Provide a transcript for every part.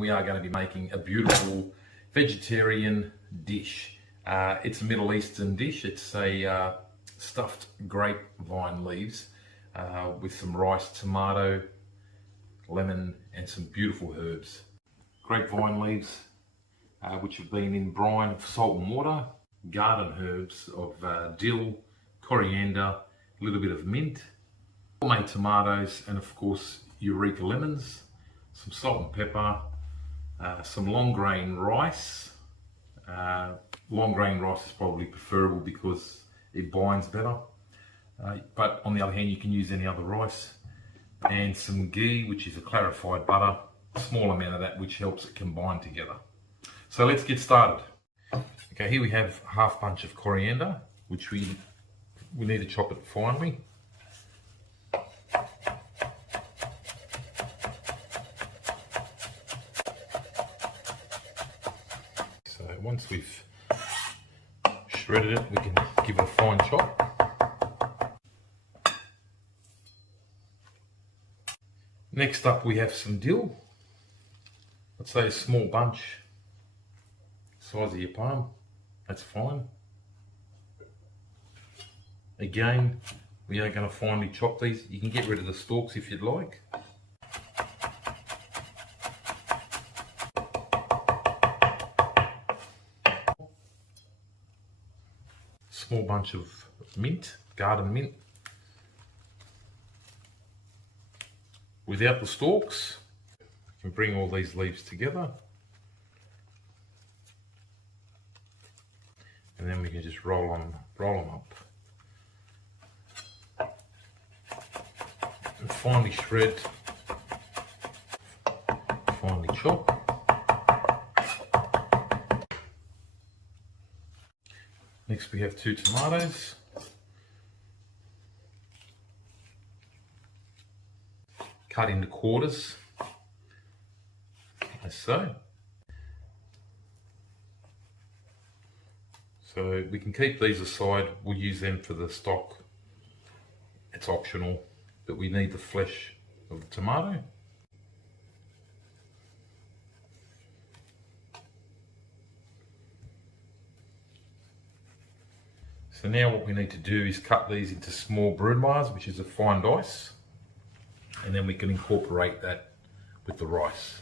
we are going to be making a beautiful vegetarian dish. It's a Middle Eastern dish. It's a stuffed grape vine leaves with some rice, tomato, lemon and some beautiful herbs. Grapevine leaves which have been in brine of salt and water, garden herbs of dill, coriander, a little bit of mint, homemade tomatoes, and of course Eureka lemons, some salt and pepper, some long grain rice. Long grain rice is probably preferable because it binds better, but on the other hand you can use any other rice, and some ghee, which is a clarified butter, a small amount of that, which helps it combine together. So let's get started. Okay, here we have half bunch of coriander, which we need to chop it finely. So once we've shredded it, we can give it a fine chop. Next up we have some dill. Let's say a small bunch, size of your palm, that's fine. Again, we are going to finely chop these. You can get rid of the stalks if you'd like. Small bunch of mint, garden mint, without the stalks. You can bring all these leaves together, and then we can just roll them up and finely shred, finely chop. Next we have 2 tomatoes, cut into quarters, as so. So we can keep these aside, we'll use them for the stock, it's optional, but we need the flesh of the tomato. So now what we need to do is cut these into small brood bars, which is a fine dice, and then we can incorporate that with the rice.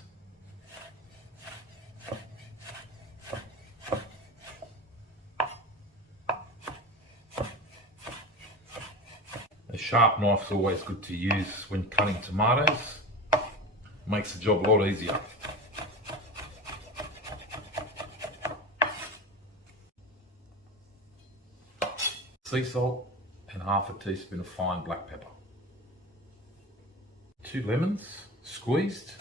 A sharp knife is always good to use when cutting tomatoes, makes the job a lot easier. Sea salt and half a teaspoon of fine black pepper. 2 lemons squeezed.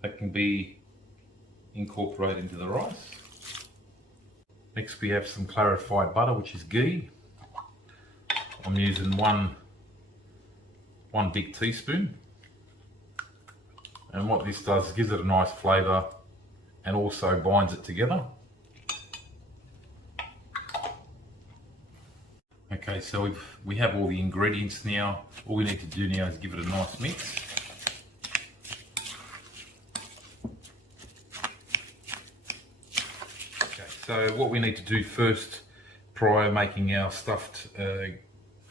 That can be incorporated into the rice. Next we have some clarified butter, which is ghee. I'm using one big teaspoon. And what this does is gives it a nice flavour and also binds it together. Okay, so we have all the ingredients now. All we need to do now is give it a nice mix. So what we need to do first, prior making our stuffed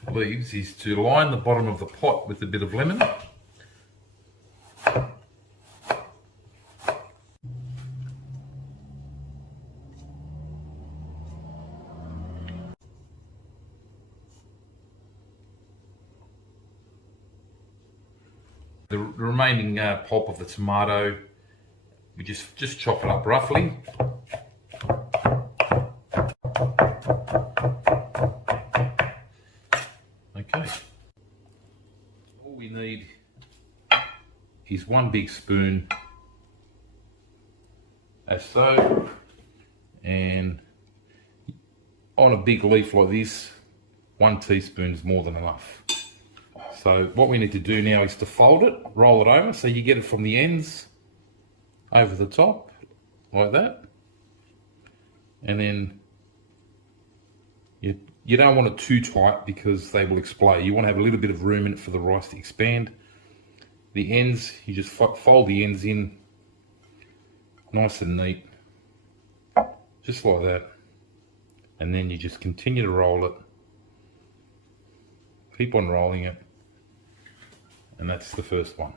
leaves, is to line the bottom of the pot with a bit of lemon. The remaining pulp of the tomato, we just chop it up roughly. Okay, all we need is 1 big spoon, as so, and on a big leaf like this, 1 teaspoon is more than enough. So what we need to do now is to fold it, roll it over, so you get it from the ends over the top, like that. And then you don't want it too tight because they will explode. You want to have a little bit of room in it for the rice to expand. The ends, you just fold the ends in nice and neat, just like that. And then you just continue to roll it. Keep on rolling it. And that's the first one.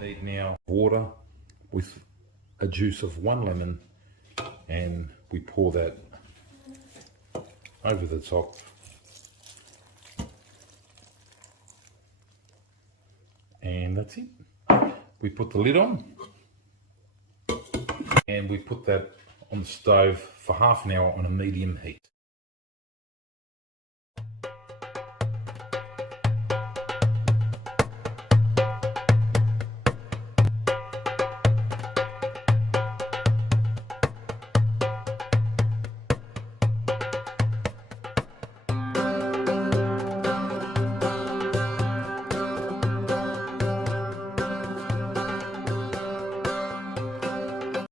Need now water with a juice of 1 lemon, and we pour that over the top. And that's it. We put the lid on and we put that on the stove for half an hour on a medium heat.